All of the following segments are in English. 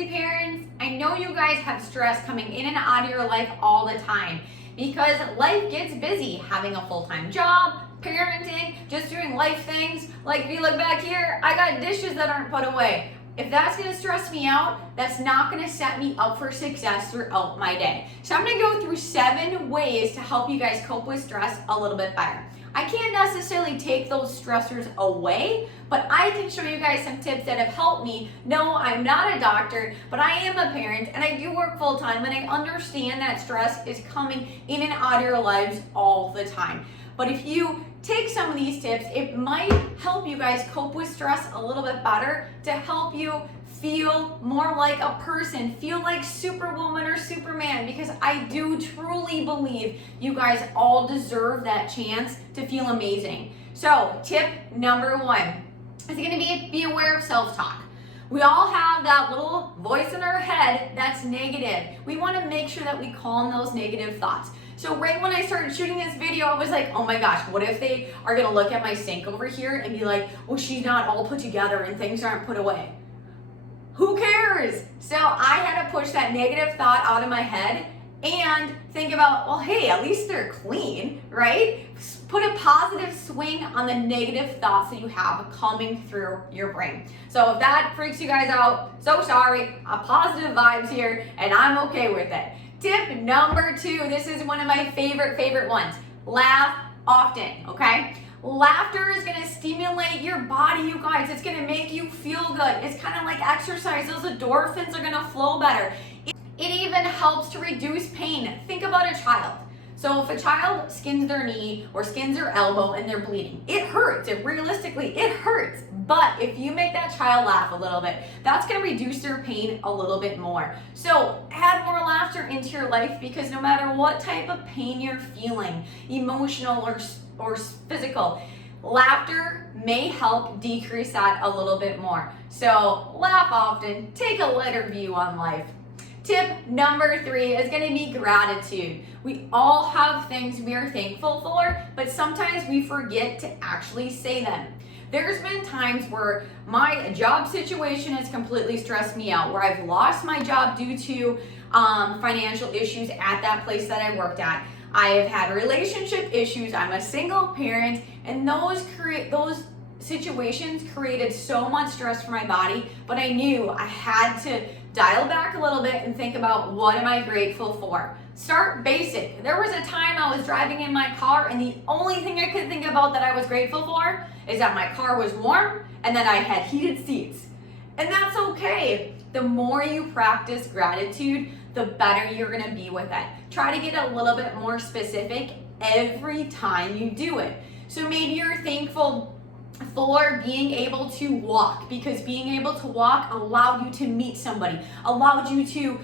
busy parents, I know you guys have stress coming in and out of your life all the time because life gets busy. Having a full-time job, parenting, just doing life things. Like if you look back here, I got dishes that aren't put away. If that's gonna stress me out, that's not gonna set me up for success throughout my day. So I'm gonna go through 7 ways to help you guys cope with stress a little bit better. I can't necessarily take those stressors away, but I can show you guys some tips that have helped me. No, I'm not a doctor, but I am a parent and I do work full time and I understand that stress is coming in and out of your lives all the time. But if you take some of these tips, it might help you guys cope with stress a little bit better to help you feel more like a person, feel like Superwoman or Superman, because I do truly believe you guys all deserve that chance to feel amazing. So tip number 1 is going to be aware of self-talk. We all have that little voice in our head that's negative. We want to make sure that we calm those negative thoughts. So right when I started shooting this video, I was like, oh my gosh, what if they are gonna look at my sink over here and be like, well, she's not all put together and things aren't put away. Who cares? So I had to push that negative thought out of my head and think about, well, hey, at least they're clean, right? Put a positive swing on the negative thoughts that you have coming through your brain. So if that freaks you guys out, so sorry, positive vibes here, and I'm okay with it. Tip number 2, this is one of my favorite ones. Laugh often, okay? Laughter is gonna stimulate your body, you guys. It's gonna make you feel good. It's kind of like exercise. Those endorphins are gonna flow better. It even helps to reduce pain. Think about a child. So if a child skins their knee or skins their elbow and they're bleeding, it hurts. Realistically, it hurts. But if you make that child laugh a little bit, that's gonna reduce their pain a little bit more. So add more laughter into your life, because no matter what type of pain you're feeling, emotional or physical, laughter may help decrease that a little bit more. So laugh often, take a lighter view on life. Tip number 3 is going to be gratitude. We all have things we are thankful for, but sometimes we forget to actually say them. There's been times where my job situation has completely stressed me out, where I've lost my job due to financial issues at that place that I worked at. I have had relationship issues. I'm a single parent, and those situations created so much stress for my body, but I knew I had to dial back a little bit and think about, what am I grateful for? Start basic. There was a time I was driving in my car and the only thing I could think about that I was grateful for is that my car was warm and that I had heated seats. And that's okay. The more you practice gratitude, the better you're gonna be with it. Try to get a little bit more specific every time you do it. So maybe you're thankful for being able to walk, because being able to walk allowed you to meet somebody, allowed you to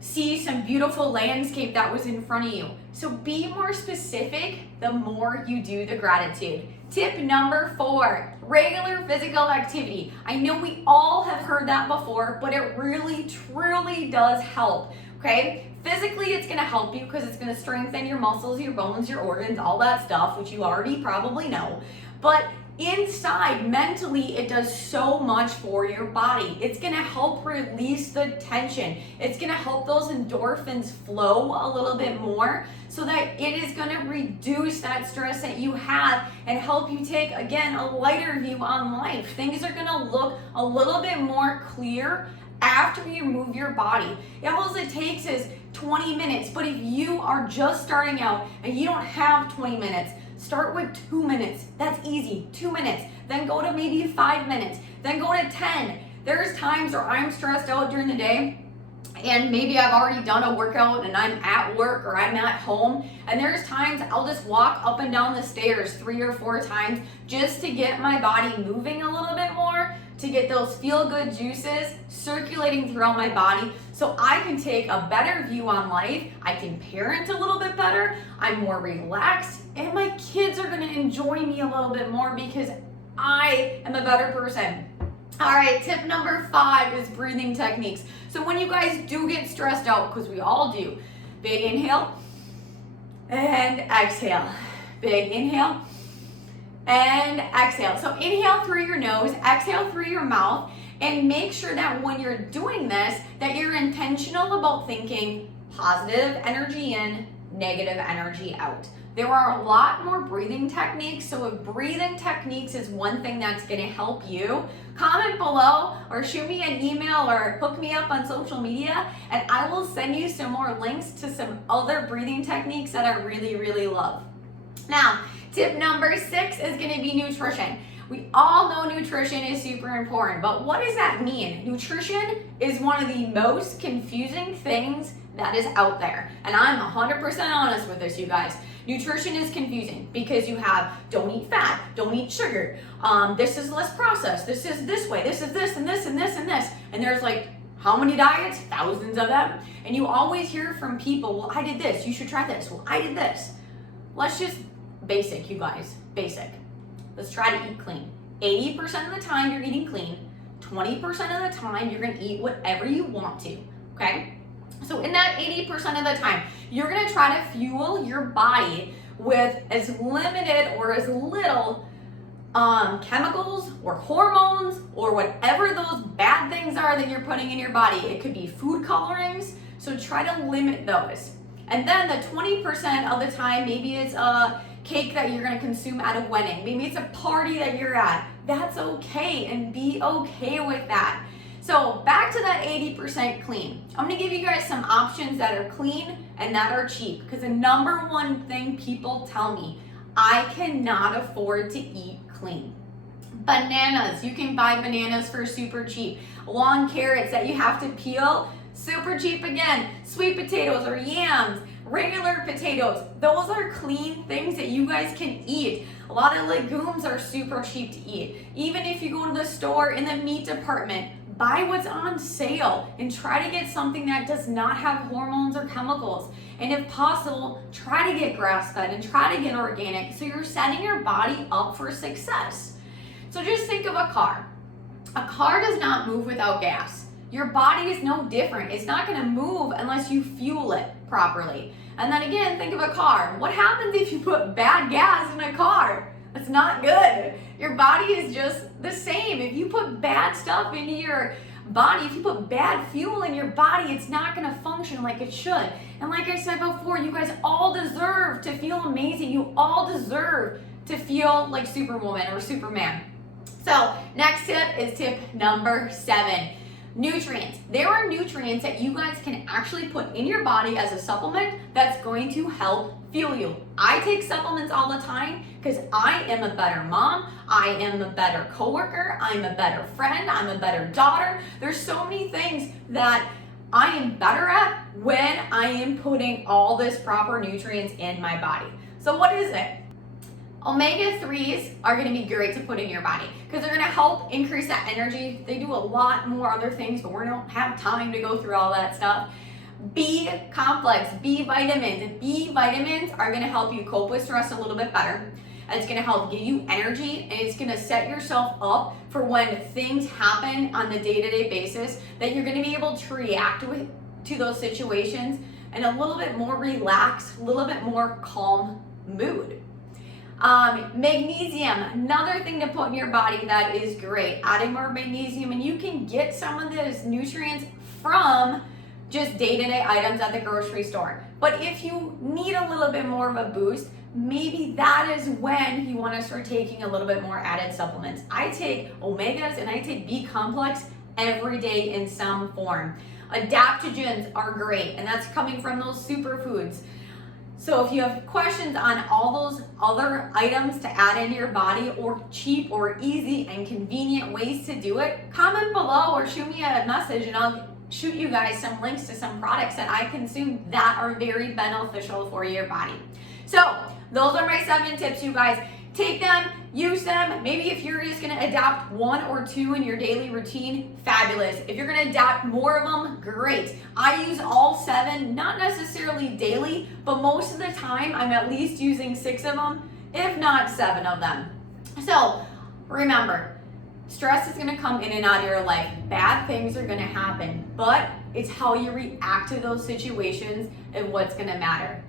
see some beautiful landscape that was in front of you. So be more specific the more you do the gratitude. Tip number 4, regular physical activity. I know we all have heard that before, but it really, truly does help, okay? Physically, it's gonna help you because it's gonna strengthen your muscles, your bones, your organs, all that stuff, which you already probably know. But inside, mentally, it does so much for your body. It's gonna help release the tension. It's gonna help those endorphins flow a little bit more, so that it is gonna reduce that stress that you have and help you take, again, a lighter view on life. Things are gonna look a little bit more clear after you move your body. All it takes is 20 minutes, but if you are just starting out and you don't have 20 minutes, start with 2 minutes. That's easy, 2 minutes. Then go to maybe 5 minutes. Then go to 10. There's times where I'm stressed out during the day and maybe I've already done a workout and I'm at work or I'm at home. And there's times I'll just walk up and down the stairs 3 or 4 times just to get my body moving a little bit more, to get those feel-good juices circulating throughout my body so I can take a better view on life. I can parent a little bit better. I'm more relaxed, and my kids are gonna enjoy me a little bit more because I am a better person. All right, tip number 5 is breathing techniques. So when you guys do get stressed out, because we all do, big inhale and exhale. Big inhale and exhale. So inhale through your nose, exhale through your mouth, And make sure that when you're doing this, that you're intentional about thinking positive energy in, negative energy out. There are a lot more breathing techniques, so if breathing techniques is one thing that's gonna help you, comment below or shoot me an email or hook me up on social media, and I will send you some more links to some other breathing techniques that I really, really love. Now, tip number 6 is gonna be nutrition. We all know nutrition is super important, but what does that mean? Nutrition is one of the most confusing things that is out there. And I'm 100% honest with this, you guys. Nutrition is confusing because you have don't eat fat, don't eat sugar, this is less processed, this is this way, this is this and this and this and this. And there's like how many diets? Thousands of them. And you always hear from people, well, I did this, you should try this. Well, I did this. Let's just basic, you guys, basic. Let's try to eat clean. 80% of the time you're eating clean, 20% of the time you're gonna eat whatever you want to, okay? So in that 80% of the time, you're gonna try to fuel your body with as limited or as little chemicals or hormones or whatever those bad things are that you're putting in your body. It could be food colorings, so try to limit those. And then the 20% of the time, maybe it's a cake that you're gonna consume at a wedding. Maybe it's a party that you're at. That's okay, and be okay with that. So back to that 80% clean. I'm gonna give you guys some options that are clean and that are cheap, because the number one thing people tell me, I cannot afford to eat clean. Bananas, you can buy bananas for super cheap. Long carrots that you have to peel, super cheap again. Sweet potatoes or yams, regular potatoes, those are clean things that you guys can eat. A lot of legumes are super cheap to eat. Even if you go to the store in the meat department, buy what's on sale and try to get something that does not have hormones or chemicals. And if possible, try to get grass-fed and try to get organic so you're setting your body up for success. So just think of a car. A car does not move without gas. Your body is no different. It's not gonna move unless you fuel it properly. And then again, think of a car. What happens if you put bad gas in a car? That's not good. Your body is just the same. If you put bad stuff into your body, if you put bad fuel in your body, it's not gonna function like it should. And like I said before, you guys all deserve to feel amazing. You all deserve to feel like Superwoman or Superman. So next tip is tip number 7. Nutrients. There are nutrients that you guys can actually put in your body as a supplement that's going to help fuel you. I take supplements all the time because I am a better mom, I am a better coworker, I'm a better friend, I'm a better daughter. There's so many things that I am better at when I am putting all this proper nutrients in my body. So what is it? Omega-3s are going to be great to put in your body because they're going to help increase that energy. They do a lot more other things, but we don't have time to go through all that stuff. B complex, B vitamins. B vitamins are going to help you cope with stress a little bit better. It's going to help give you energy, and it's going to set yourself up for when things happen on the day-to-day basis that you're going to be able to react to those situations in a little bit more relaxed, a little bit more calm mood. Magnesium, another thing to put in your body that is great. Adding more magnesium, and you can get some of those nutrients from just day-to-day items at the grocery store. But if you need a little bit more of a boost, maybe that is when you want to start taking a little bit more added supplements. I take omegas and I take B complex every day in some form. Adaptogens are great, and that's coming from those superfoods. So if you have questions on all those other items to add into your body, or cheap or easy and convenient ways to do it, comment below or shoot me a message and I'll shoot you guys some links to some products that I consume that are very beneficial for your body. So those are my 7 tips, you guys. Take them, use them. Maybe if you're just gonna adopt 1 or 2 in your daily routine, fabulous. If you're gonna adopt more of them, great. I use all 7, not necessarily daily, but most of the time I'm at least using 6 of them, if not 7 of them. So remember, stress is gonna come in and out of your life. Bad things are gonna happen, but it's how you react to those situations and what's gonna matter.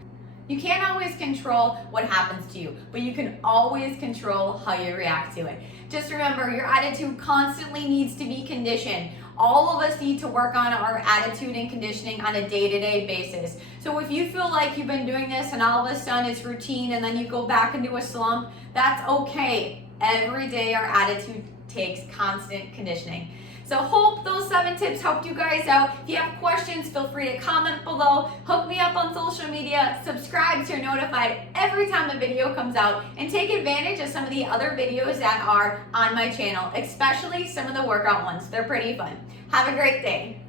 You can't always control what happens to you, but you can always control how you react to it. Just remember, your attitude constantly needs to be conditioned. All of us need to work on our attitude and conditioning on a day-to-day basis. So if you feel like you've been doing this and all of a sudden it's routine and then you go back into a slump, that's okay. Every day our attitude takes constant conditioning. So hope those 7 tips helped you guys out. If you have questions, feel free to comment below. Hook me up on social media. Subscribe so you're notified every time a video comes out. And take advantage of some of the other videos that are on my channel, especially some of the workout ones. They're pretty fun. Have a great day.